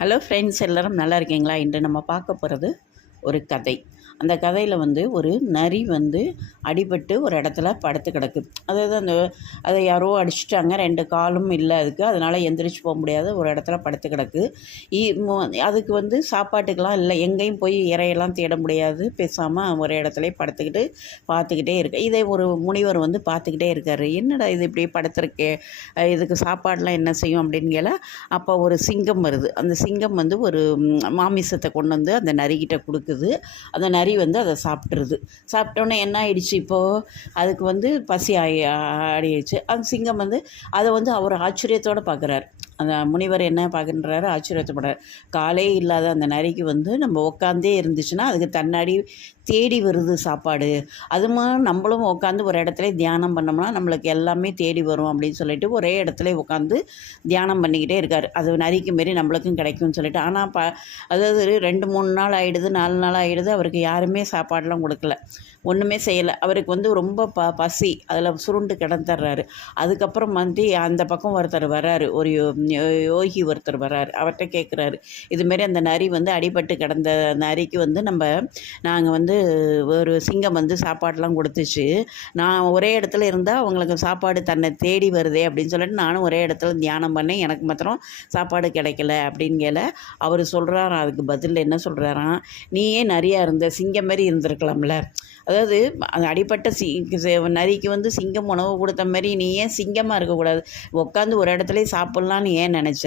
Hello friends, எல்லோரும் நல்லா இருக்கீங்களா? இன்று நம்ம பார்க்க போகிறது ஒரு கதை. அந்த கதையில் ஒரு நரி அடிபட்டு ஒரு இடத்துல படுத்து கிடக்கு. அதாவது அதை யாரோ அடிச்சிட்டாங்க, 2 காலும் இல்லை அதுக்கு, அதனால் எந்திரிச்சு போக முடியாத ஒரு இடத்துல படுத்து கிடக்கு. அதுக்கு சாப்பாட்டுக்கெலாம் இல்லை, எங்கேயும் போய் இறையெல்லாம் தேட முடியாது. பேசாமல் ஒரு இடத்துல படுத்துக்கிட்டு பார்த்துக்கிட்டே இருக்கு. இதை ஒரு முனிவர் பார்த்துக்கிட்டே இருக்கார். என்னடா இது இப்படி படுத்துருக்கே, இதுக்கு சாப்பாடெலாம் என்ன செய்யும் அப்படின்னு கேள, அப்போ ஒரு சிங்கம் வருது. அந்த சிங்கம் ஒரு மாமிசத்தை கொண்டு அந்த நரிக்கிட்ட கொடுக்குது. அந்த நரி அதை சாப்பிட்ருது. சாப்பிட்டோன்னே என்ன ஆயிடுச்சு, இப்போது அதுக்கு பசி ஆடிடுச்சு. அந்த சிங்கம் அதை அவர் ஆச்சரியத்தோடு பார்க்குறாரு. அந்த முனிவர் என்ன பார்க்குறாரு, ஆச்சரியப்படுறார். காலே இல்லாத அந்த நரிக்கு நம்ம உட்காந்தே இருந்துச்சுன்னா அதுக்கு தன்னாடி தேடி வருது சாப்பாடு. அதுமாதிரி நம்மளும் உட்காந்து ஒரு இடத்துல தியானம் பண்ணோம்னா நம்மளுக்கு எல்லாமே தேடி வரும் அப்படின்னு சொல்லிட்டு ஒரே இடத்துல உட்காந்து தியானம் பண்ணிக்கிட்டே இருக்கார். அது நரிக்கு மாரி நம்மளுக்கும் கிடைக்கும்னு சொல்லிட்டு. ஆனால் அதாவது 2-3 நாள் ஆகிடுது, 4 நாள் ஆகிடுது, அவருக்கு யாருமே சாப்பாடெலாம் கொடுக்கல, ஒன்றுமே செய்யலை. அவருக்கு ரொம்ப பசி, அதில் சுருண்டு கிடந்துடுறாரு. அதுக்கப்புறம் அந்த பக்கம் ஒருத்தர் வர்றாரு, ஒரு யோகி ஒருத்தர் வர்றாரு. அவர்கிட்ட கேட்குறாரு, இதுமாரி அந்த நரி அடிபட்டு கிடந்த நரிக்கு நாங்கள் ஒரு சிங்கம் சாப்பாடெலாம் கொடுத்துச்சு, நான் ஒரே இடத்துல இருந்தால் அவங்களுக்கு சாப்பாடு தன்னை தேடி வருதே அப்படின்னு சொல்லிட்டு நானும் ஒரே இடத்துல தியானம் பண்ணேன், எனக்கு மாத்திரம் சாப்பாடு கிடைக்கல அப்படின்னு கேள. அவர் சொல்கிறாராம், அதுக்கு பதில் என்ன சொல்கிறாராம், நீயே நரியாக இருந்த சிங்கம் மாதிரி இருந்திருக்கலாம்ல. அதாவது அது அடிப்பட்ட நரிக்கு சிங்கம் உணவு கொடுத்த மாதிரி நீ ஏன் சிங்கமாக இருக்கக்கூடாது, உட்காந்து ஒரு இடத்துல சாப்பிட்லான்னு ஏன் நினச்ச?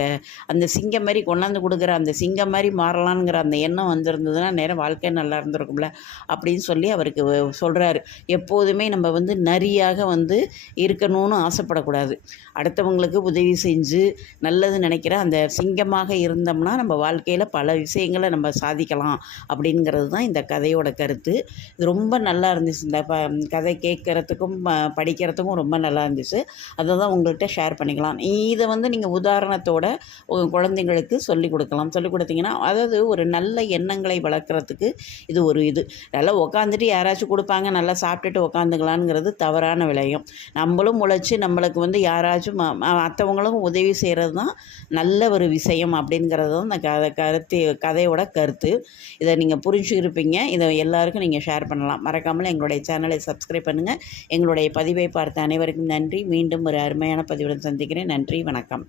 அந்த சிங்கம் மாதிரி கொண்டாந்து கொடுக்குற அந்த சிங்கம் மாதிரி மாறலான்ங்கிற அந்த எண்ணம் வந்திருந்ததுன்னா நேரம் வாழ்க்கை நல்லா இருந்திருக்கும்ல அப்படின்னு சொல்லி அவருக்கு சொல்கிறாரு. எப்போதுமே நம்ம நரியாக இருக்கணும்னு ஆசைப்படக்கூடாது. அடுத்தவங்களுக்கு உதவி செஞ்சு நல்லது நினைக்கிற அந்த சிங்கமாக இருந்தோம்னா நம்ம வாழ்க்கையில் பல விஷயங்களை நம்ம சாதிக்கலாம் அப்படிங்கிறது தான் இந்த கதையோட கருத்து. இது ரொம்ப நல்லா இருந்துச்சு. இந்த கதை கேட்குறதுக்கும் படிக்கிறதுக்கும் ரொம்ப நல்லா இருந்துச்சு. அதை தான் உங்கள்கிட்ட ஷேர் பண்ணிக்கலாம். இதை நீங்கள் உதாரணத்தோட உங்கள் குழந்தைங்களுக்கு சொல்லிக் கொடுக்கலாம். சொல்லிக் கொடுத்தீங்கன்னா அதாவது ஒரு நல்ல எண்ணங்களை வளர்க்குறதுக்கு இது நல்லா உட்காந்துட்டு யாராச்சும் கொடுப்பாங்க, நல்லா சாப்பிட்டுட்டு உட்காந்துக்கலான்ங்கிறது தவறான விளையும். நம்மளும் உழைச்சி நம்மளுக்கு யாராச்சும் மற்றவங்களும் உதவி செய்கிறது தான் நல்ல ஒரு விஷயம் அப்படிங்கிறது தான் இந்த கதையோட கருத்து. இதை நீங்கள் புரிஞ்சுருப்பீங்க. இதை எல்லாருக்கும் நீங்கள் ஷேர் பண்ணலாம். மறக்காமல் எங்களுடைய சேனலை சப்ஸ்கிரைப் பண்ணுங்கள். எங்களுடைய பதிவை பார்த்த அனைவருக்கும் நன்றி. மீண்டும் ஒரு அருமையான பதிவுடன் சந்திக்கிறேன். நன்றி, வணக்கம்.